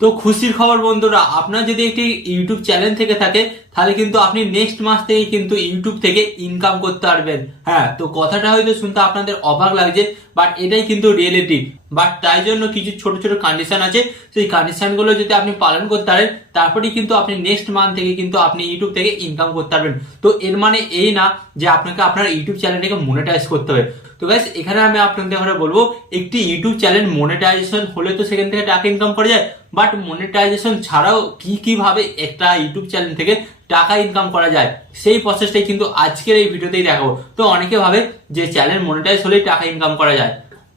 তো খুশির খবর বন্ধুরা, আপনার যদি একটি ইউটিউব চ্যানেল থেকে থাকে তাহলে কিন্তু আপনি নেক্সট মাস থেকে কিন্তু ইউটিউব থেকে ইনকাম করতে পারবেন। হ্যাঁ, তো কথাটা হয়তো শুনতে আপনাদের অবাক লাগছে, বাট এটাই কিন্তু রিয়েলিটি। বাট তাই জন্য কিছু ছোট ছোট কন্ডিশন আছে, সেই কন্ডিশনগুলো যদি আপনি পালন করতে পারেন তারপরেই কিন্তু আপনি নেক্সট মান্থ থেকে কিন্তু আপনি ইউটিউব থেকে ইনকাম করতে পারবেন। তো এর মানে এই না যে আপনাকে আপনার ইউটিউব চ্যানেলটাকে মনিটাইজ করতে হবে। তো গাইস, এখানে আমি আপনাদের ঘরে বলবো, একটি ইউটিউব চ্যানেল মনিটাইজেশন হলে তো সেখান থেকে টাকা ইনকাম করা যায়, বাট মনিটাইজেশন ছাড়াও কি ভাবে একটা ইউটিউব চ্যানেল থেকে টাকা ইনকাম করা যায় সেই প্রসেসটাই কিন্তু আজকের এই ভিডিওতেই দেখাবো। তো অনেকে ভাবে যে চ্যানেল মনিটাইজ হলেই টাকা ইনকাম করা যায়,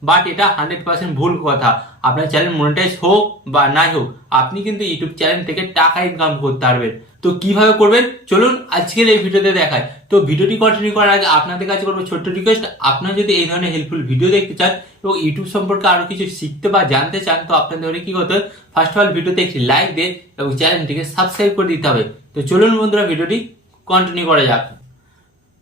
বাট এটা 100% ভুল কথা। আপনার চ্যানেল মনিটাইজ হোক বা নাই হোক, আপনি কিন্তু ইউটিউব চ্যানেল থেকে টাকা ইনকাম করতে পারবেন। তো কিভাবে করবেন চলুন আজকের এই ভিডিওতে দেখায়। তো ভিডিওটি কন্টিনিউ করার আগে আপনাদের কাছে করবো ছোট্ট রিকোয়েস্ট, আপনারা যদি এই ধরনের হেল্পফুল ভিডিও দেখতে চান এবং ইউটিউব সম্পর্কে আরো কিছু শিখতে বা জানতে চান, তো আপনাদের কি করতে হবে, ফার্স্ট অফ অল ভিডিওতে একটি লাইক দিয়ে এবং চ্যানেলটিকে সাবস্ক্রাইব করে দিতে হবে। তো চলুন বন্ধুরা, ভিডিওটি কন্টিনিউ করা যাক।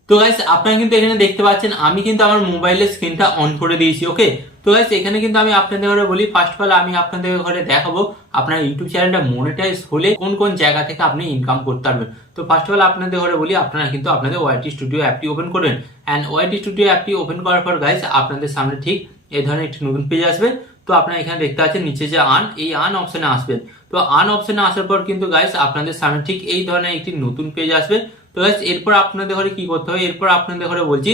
তো গাইস, আপনারা কিন্তু এখানে দেখতে পাচ্ছেন আমি কিন্তু আমার মোবাইলের স্ক্রিনটা অন করে দিয়েছি। ওকে, তো গাইস এখানে কিন্তু আমি আপনাদের ঘরে বলি, ফার্স্ট অফ অল আমি আপনাদের ঘরে দেখাবো আপনার ইউটিউব চ্যানেলটা মনিটাইজ হলে কোন কোন জায়গা থেকে আপনি ইনকাম করতে পারবেন। তো ফার্স্ট অফ অল আপনাদের ঘরে বলি, আপনারা কিন্তু আপনাদের ওয়াইটি স্টুডিও অ্যাপটি ওপেন করবেন। অ্যান্ড ওয়াইটি স্টুডিও অ্যাপটি ওপেন করার পর গাইস আপনাদের সামনে ঠিক এই ধরনের একটি নতুন পেজ আসবে। তো আপনারা এখানে দেখতে পাচ্ছেন নিচে যে এই আন অপশনে আসবেন। তো আন অপশনে আসার পর কিন্তু গাইস আপনাদের সামনে ঠিক এই ধরনের একটি নতুন পেজ আসবে। তো গাইস এরপর আপনাদের ঘরে কি করতে হবে, এরপর আপনাদের ঘরে বলছি,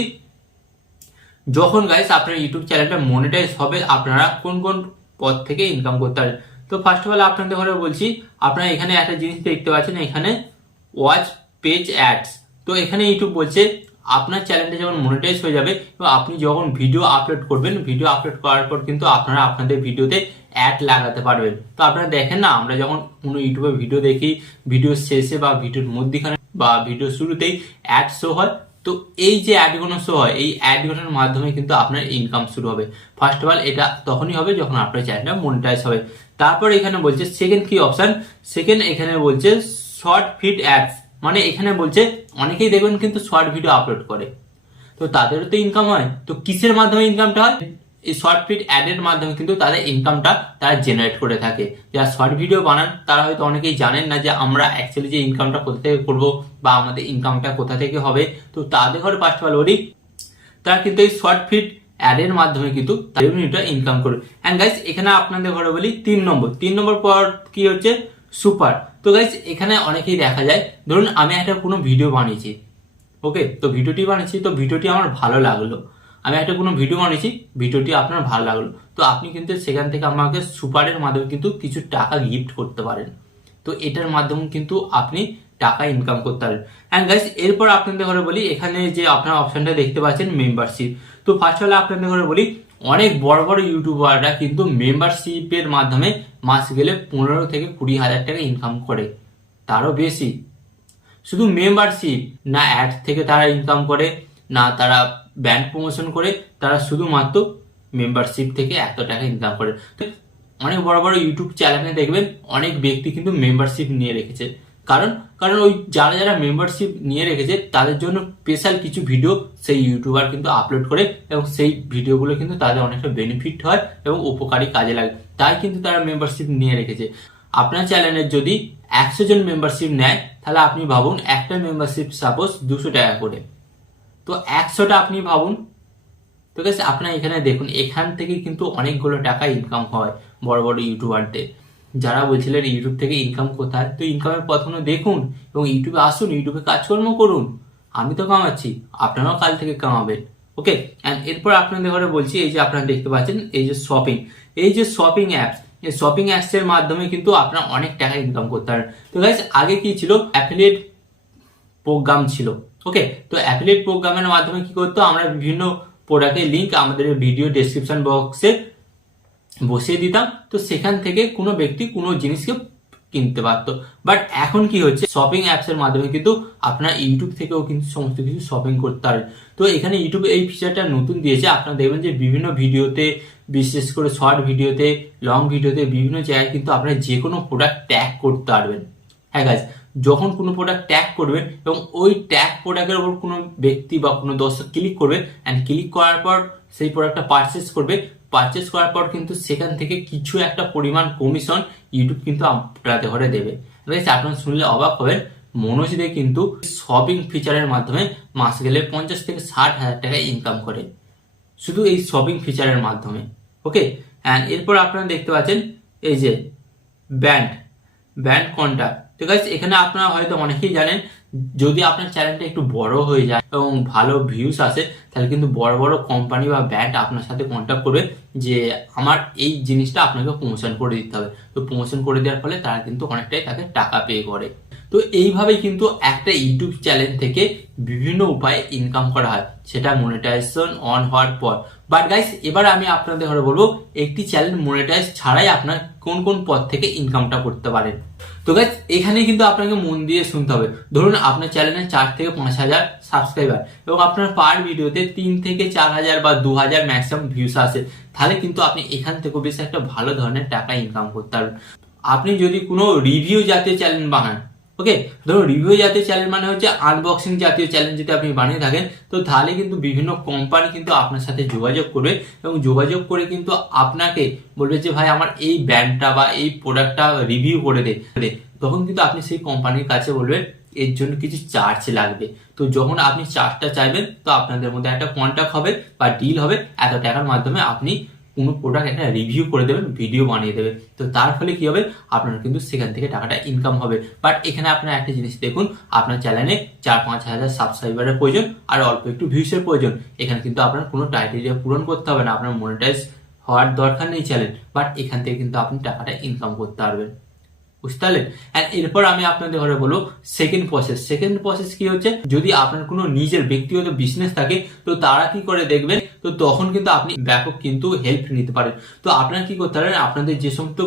যখন গাইস আপনার ইউটিউব চ্যানেলটা মনিটাইজ হবে আপনারা কোন কোন পথ থেকে ইনকাম করতে পারেন। তো ফার্স্ট অফ অল আপনাদের ঘরে বলছি, আপনারা এখানে একটা জিনিস দেখতে পাচ্ছেন, এখানে ওয়াচ পেজ অ্যাডস। তো এখানে ইউটিউব বলছে আপনার চ্যানেলটা যখন মনিটাইজ হয়ে যাবে এবং আপনি যখন ভিডিও আপলোড করবেন, ভিডিও আপলোড করার পর কিন্তু আপনারা আপনাদের ভিডিওতে অ্যাড লাগাতে পারবেন। তো আপনারা দেখেন না, আমরা যখন কোনো ইউটিউবে ভিডিও দেখি, ভিডিও শেষে বা ভিডিওর মধ্যখানে বা ভিডিও শুরুতেই অ্যাড শো হয়। তো এই যে অ্যাডগুলো শো হয়, এই অ্যাডগুলোর মাধ্যমে কিন্তু আপনার ইনকাম শুরু হবে। ফার্স্ট অফ অল এটা তখনই হবে যখন আপনার চ্যানেলটা মনিটাইজ হবে। তারপর এখানে বলছে সেকেন্ড কি অপশন, সেকেন্ড এখানে বলছে শর্ট ফিড অ্যাডস। মানে এখানে বলছে অনেকেই দেখবেন কিন্তু শর্ট ভিডিও আপলোড করে, তো তাদেরও তো ইনকাম হয়। তো কিসের মাধ্যমে ইনকামটা হয়, এই শর্ট ফিড অ্যাডের মাধ্যমে কিন্তু তাদের ইনকামটা তারা জেনারেট করে থাকে। যারা শর্ট ভিডিও বানান তারা হয়তো অনেকেই জানেন না যে আমরা অ্যাকচুয়ালি যে ইনকামটা কোথা থেকে করবো বা আমাদের ইনকামটা কোথা থেকে হবে। তো তাদের ঘরে ফার্স্ট অফ অল বলি, তারা কিন্তু এই শর্ট ফিড অ্যাডের মাধ্যমে কিন্তু রেভিনিউটা ইনকাম করবে। এন্ড গাইস এখানে আপনাদের ঘরে বলি তিন নম্বর পর কি হচ্ছে, সুপার। তো গাইস এখানে অনেকেই দেখা যায়, ধরুন আমি একটা কোনো ভিডিও বানিয়েছি, ওকে, তো ভিডিওটি আমার ভালো লাগলো, আমি একটা কোনো ভিডিও বানিয়েছি, ভিডিওটি আপনার ভালো লাগলো, তো আপনি কিন্তু সেখান থেকে আমাকে সুপারের মাধ্যমে কিন্তু কিছু টাকা গিফট করতে পারেন। তো এটার মাধ্যমে কিন্তু আপনি টাকা ইনকাম করতে পারেন। অ্যান্ড গাইস এরপর আপনাদের ঘরে বলি, এখানে যে আপনার অপশনটা দেখতে পাচ্ছেন মেম্বারশিপ। তো ফার্স্ট হলে আপনাদের ঘরে বলি, অনেক বড় বড় ইউটিউবাররা কিন্তু মেম্বারশিপের মাধ্যমে মাস গেলে 15 থেকে 20 হাজার টাকা ইনকাম করে, তারও বেশি। শুধু মেম্বারশিপ না, অ্যাড থেকে তারা ইনকাম করে, না তারা ব্র্যান্ড প্রমোশন করে, তারা শুধুমাত্র মেম্বারশিপ থেকে এত টাকা ইনকাম করে। তো অনেক বড় বড় ইউটিউব চ্যানেলে দেখবেন অনেক ব্যক্তি কিন্তু মেম্বারশিপ নিয়ে রেখেছে, কারণ কারণ ওই যারা যারা মেম্বারশিপ নিয়ে রেখেছে তাদের জন্য স্পেশাল কিছু ভিডিও সেই ইউটিউবার কিন্তু আপলোড করে এবং সেই ভিডিওগুলো কিন্তু তাদের অনেকটা বেনিফিট হয় এবং উপকারী কাজে লাগে, তাই কিন্তু তারা মেম্বারশিপ নিয়ে রেখেছে। আপনার চ্যানেলের যদি 100 জন মেম্বারশিপ নেয়, তাহলে আপনি ভাবুন একটা মেম্বারশিপ সাপোজ 200 টাকা করে, তো 100টা আপনি ভাবুন। তো গাইস আপনারা এখানে দেখুন, এখান থেকে কিন্তু অনেকগুলো টাকা ইনকাম হয় বড় বড় ইউটিউবারদের। যারা বলছিলেন ইউটিউব থেকে ইনকাম কোথায়, তো ইনকামের পথগুলো দেখুন এবং ইউটিউবে আসুন, ইউটিউবে কাজকর্ম করুন। আমি তো কামাচ্ছি, আপনারাও কাল থেকে কামাবেন। ওকে, অ্যান্ড এরপর আপনাদের ঘরে বলছি, এই যে আপনারা দেখতে পাচ্ছেন এই যে শপিং, এই যে শপিং অ্যাপস, এই শপিং অ্যাপস এর মাধ্যমে কিন্তু আপনারা অনেক টাকা ইনকাম করতে পারেন। তো গাইস আগে কি ছিল, অ্যাফিলিয়েট প্রোগ্রাম ছিল। ওকে, তো অ্যাফিলিয়েট প্রোগ্রামের মাধ্যমে কি করতো, আমরা বিভিন্ন প্রোডাক্টের লিঙ্ক আমাদের ভিডিও ডেসক্রিপশন বক্সে বসিয়ে দিতাম, তো সেখান থেকে কোনো ব্যক্তি কোনো জিনিসকে কিনতে পারতো। বাট এখন কি হচ্ছে, শপিং অ্যাপস এর মাধ্যমে কিন্তু আপনারা ইউটিউব থেকেও কিন্তু সমস্ত কিছু শপিং করতে পারেন। তো এখানে ইউটিউব এই ফিচারটা নতুন দিয়েছে, আপনারা দেখবেন যে বিভিন্ন ভিডিওতে, বিশেষ করে শর্ট ভিডিওতে, লং ভিডিওতে, বিভিন্ন জায়গায় কিন্তু আপনারা যে কোনো প্রোডাক্ট ট্যাগ করতে পারবেন। হ্যাঁ গাইজ, যখন কোনো প্রোডাক্ট ট্যাগ করবেন এবং ওই ট্যাগ প্রোডাক্টের উপর কোনো ব্যক্তি বা কোনো দর্শক ক্লিক করবে, অ্যান্ড ক্লিক করার পর সেই প্রোডাক্টটা পারচেস করবে, পারচেস করার পর কিন্তু সেখান থেকে কিছু একটা পরিমাণ কমিশন ইউটিউব কিন্তু আপনাদের ঘরে দেবে। আপনারা শুনলে অবাক হবেন, মনোজ দে কিন্তু শপিং ফিচারের মাধ্যমে মাস গেলে 50 থেকে 60 হাজার টাকা ইনকাম করে, শুধু এই শপিং ফিচারের মাধ্যমে। ওকে, অ্যান্ড এরপর আপনারা দেখতে পাচ্ছেন এই যে ব্যান্ড কন্ট্যাক্ট। তো গাইস এখানে আপনারা হয়তো অনেকেই জানেন, যদি আপনার চ্যানেলটা একটু বড় হয়ে যায় এবং ভালো ভিউস আসে, তাহলে কিন্তু বড় বড় কোম্পানি বা ব্র্যান্ড আপনার সাথে কন্ট্যাক্ট করবে যে আমার এই জিনিসটা আপনাকে প্রমোশন করে দিতে হবে। তো প্রমোশন করে দেওয়ার ফলে তারা কিন্তু অনেকটাই তাকে টাকা পে করে। তো এইভাবেই কিন্তু একটা ইউটিউব চ্যানেল থেকে বিভিন্ন উপায়ে ইনকাম করা হয়, সেটা মনিটাইজেশন অন হওয়ার পর। বাট গাইস এবার আমি আপনাদের ঘরে বলবো একটি চ্যানেল মনিটাইজ ছাড়াই আপনার কোন কোন পথ থেকে ইনকামটা করতে পারেন। তো গাইস এখানে কিন্তু আপনাকে মন দিয়ে শুনতে হবে। ধরুন আপনার চ্যানেলে 4 থেকে 5 হাজার সাবস্ক্রাইবার এবং আপনার পার ভিডিওতে 3 থেকে 4 হাজার বা 2 হাজার ম্যাক্সিমাম ভিউস আসে, তাহলে কিন্তু আপনি এখান থেকে বেশ একটা ভালো ধরনের টাকা ইনকাম করতে পারবেন। আপনি যদি কোনো রিভিউ জাতীয় চ্যানেল বানান, ওকে, ধরুন রিভিউ জাতীয় চ্যানেল মানে হচ্ছে আনবক্সিং জাতীয় চ্যানেল যদি আপনি বানিয়ে থাকেন, তো তাহলে কিন্তু বিভিন্ন কোম্পানি কিন্তু আপনার সাথে যোগাযোগ করবে এবং যোগাযোগ করে কিন্তু আপনাকে বলবে যে ভাই আমার এই ব্র্যান্ডটা বা এই প্রোডাক্টটা রিভিউ করে দে। তখন কিন্তু আপনি সেই কোম্পানির কাছে বলবেন এর জন্য কিছু চার্জ লাগবে। তো যখন আপনি চার্জটা চাইবেন, তো আপনাদের মধ্যে একটা কন্ট্যাক্ট হবে বা ডিল হবে, এত টাকার মাধ্যমে আপনি কোনো প্রোডাক্ট একটা রিভিউ করে দেবেন, ভিডিও বানিয়ে দেবে। তো তার ফলে কি হবে, আপনার কিন্তু সেখান থেকে টাকাটা ইনকাম হবে। বাট এখানে আপনার একটা জিনিস দেখুন, আপনার চ্যানেলে 4-5 হাজার সাবস্ক্রাইবারের প্রয়োজন আর অল্প একটু ভিউসের প্রয়োজন। এখানে কিন্তু আপনার কোনো ক্রাইটেরিয়া পূরণ করতে হবে না, আপনার মনিটাইজ হওয়ার দরকার নেই চ্যানেল। বাট এখান থেকে কিন্তু আপনি টাকাটা ইনকাম করতে পারবেন, বুঝতে পারলেন। অ্যান্ড এরপর আমি আপনাদের ঘরে বলবো সেকেন্ড প্রসেস কি হচ্ছে, যদি আপনার কোনো নিজের ব্যক্তিগত বিজনেস থাকে, তো তারা কি করে দেখবেন, তো তখন কিন্তু আপনি ব্যাপক কিন্তু হেল্প নিতে পারেন। তো আপনারা কি করতে পারেন, আপনাদের যে সমস্ত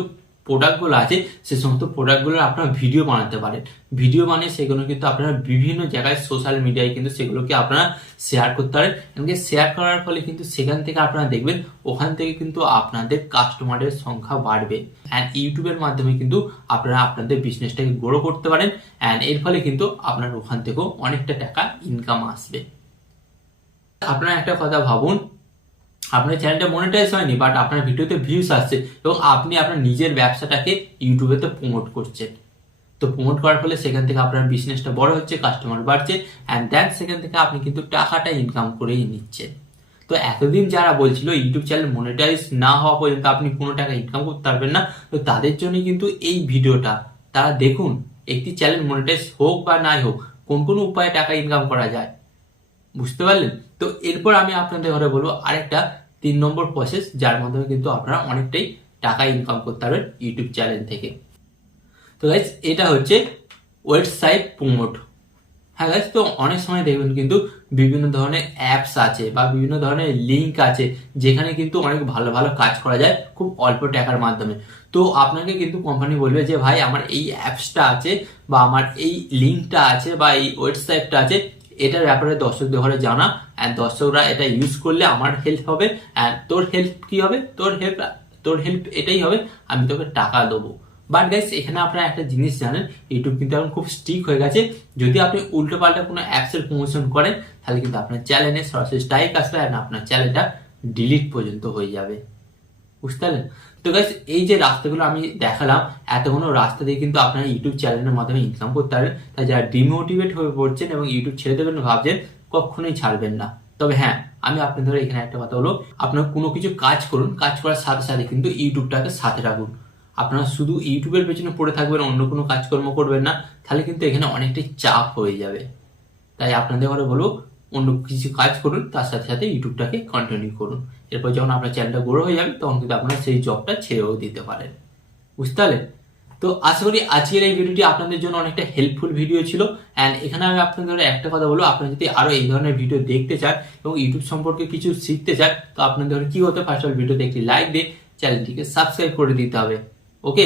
প্রোডাক্টগুলো আছে সে সমস্ত প্রোডাক্টগুলোর আপনারা ভিডিও বানাতে পারেন। ভিডিও বানিয়ে সেগুলো কিন্তু আপনারা বিভিন্ন জায়গায় সোশ্যাল মিডিয়ায় কিন্তু সেগুলোকে আপনারা শেয়ার করতে পারেন। এমনকি শেয়ার করার ফলে কিন্তু সেখান থেকে আপনারা দেখবেন ওখান থেকে কিন্তু আপনাদের কাস্টমারের সংখ্যা বাড়বে। অ্যান্ড ইউটিউবের মাধ্যমে কিন্তু আপনারা আপনাদের বিজনেসটাকে গ্রো করতে পারেন। অ্যান্ড এর ফলে কিন্তু আপনার ওখান থেকেও অনেকটা টাকা ইনকাম আসবে। আপনারা একটা কথা ভাবুন, আপনার চ্যানেলটা মনিটাইজ হয়নি, বাট আপনার ভিডিওতে ভিউস আসছে এবং আপনি আপনার নিজের ব্যবসাটাকে ইউটিউবেতে প্রমোট করছেন। তো প্রমোট করার ফলে সেখান থেকে আপনার বিজনেসটা বড় হচ্ছে, কাস্টমার বাড়ছে, অ্যান্ড দেন সেখান থেকে আপনি কিন্তু টাকাটা ইনকাম করেই নিচ্ছেন। তো এতদিন যারা বলছিল ইউটিউব চ্যানেল মনিটাইজ না হওয়া পর্যন্ত আপনি কোনো টাকা ইনকাম করতে পারবেন না, তো তাদের জন্য কিন্তু এই ভিডিওটা। তারা দেখুন একটি চ্যানেল মনিটাইজ হোক বা নাই হোক, কোন কোন উপায়ে টাকা ইনকাম করা যায়, বুঝতে পারলেন। তো এরপর আমি আপনাদের ঘরে বলবো আরেকটা 3 নম্বর প্রসেস, যার মাধ্যমে কিন্তু আপনারা অনেকটাই টাকা ইনকাম করতে পারবেন ইউটিউব চ্যানেল থেকে। তো গাইস এটা হচ্ছে ওয়েবসাইট প্রমোট। হ্যাঁ গাইস, তো অনেক সময় দেখবেন কিন্তু বিভিন্ন ধরনের অ্যাপস আছে বা বিভিন্ন ধরনের লিঙ্ক আছে, যেখানে কিন্তু অনেক ভালো ভালো কাজ করা যায় খুব অল্প টাকার মাধ্যমে। তো আপনাকে কিন্তু কোম্পানি বলবে যে ভাই আমার এই অ্যাপসটা আছে বা আমার এই লিঙ্কটা আছে বা এই ওয়েবসাইটটা আছে, এটার ব্যাপারে দর্শকদের ঘরে জানা, অ্যান্ড দর্শকরা এটা ইউজ করলে আমার হেল্প হবে, অ্যান্ড তোর হেল্প কি হবে, তোর হেল্প এটাই হবে, আমি তোকে টাকা দেবো। বাট গাইস এখানে আপনারা একটা জিনিস জানেন, ইউটিউব কিন্তু এখন খুব স্ট্রিক্ট হয়ে গেছে। যদি আপনি উল্টো পাল্টা কোনো অ্যাপসের প্রমোশন করেন, তাহলে কিন্তু আপনার চ্যানেলে সরাসরি স্ট্রাইক আসবে আর আপনার চ্যানেলটা ডিলিট পর্যন্ত হয়ে যাবে, বুঝতে পারলেন। তো গাইস এই যে রাস্তাগুলো আমি দেখালাম, এতগুলো রাস্তা দিয়ে কিন্তু আপনারা ইউটিউব চ্যানেলের মাধ্যমে ইনকাম করতে পারবেন। তাই যারা ডিমোটিভেট হয়ে পড়ছেন এবং ইউটিউব ছেড়ে দেবেন ভাবছেন, কখনোই ছাড়বেন না। তবে হ্যাঁ, আমি আপনাদের এখানে একটা কথা বলবো, আপনারা কোনো কিছু কাজ করুন, কাজ করার সাথে সাথে কিন্তু ইউটিউবটাকে সাথে রাখুন। আপনারা শুধু ইউটিউবের পেছনে পড়ে থাকবেন, অন্য কোনো কাজকর্ম করবেন না, তাহলে কিন্তু এখানে অনেকটাই চাপ হয়ে যাবে। তাই আপনাদের ঘরে বলবো অন্য কিছু কাজ করুন, তার সাথে সাথে ইউটিউবটাকে কন্টিনিউ করুন। এরপর যখন আপনার চ্যানেলটা গ্রো হয়ে যাবে, তখন কিন্তু আপনারা সেই জবটা ছেড়েও দিতে পারেন, বুঝতে পারলেন। তো আশা করি আজকের এই ভিডিওটি আপনাদের জন্য অনেকটা হেল্পফুল ভিডিও ছিল। অ্যান্ড এখানে আমি আপনাদের একটা কথা বলবো, আপনারা যদি আরো এই ধরনের ভিডিও দেখতে চান এবং ইউটিউব সম্পর্কে কিছু শিখতে চান, তো আপনাদের কি হতে, ফার্স্ট অফ অল ভিডিওতে একটি লাইক দিয়ে চ্যানেলটিকে সাবস্ক্রাইব করে দিতে হবে। ওকে।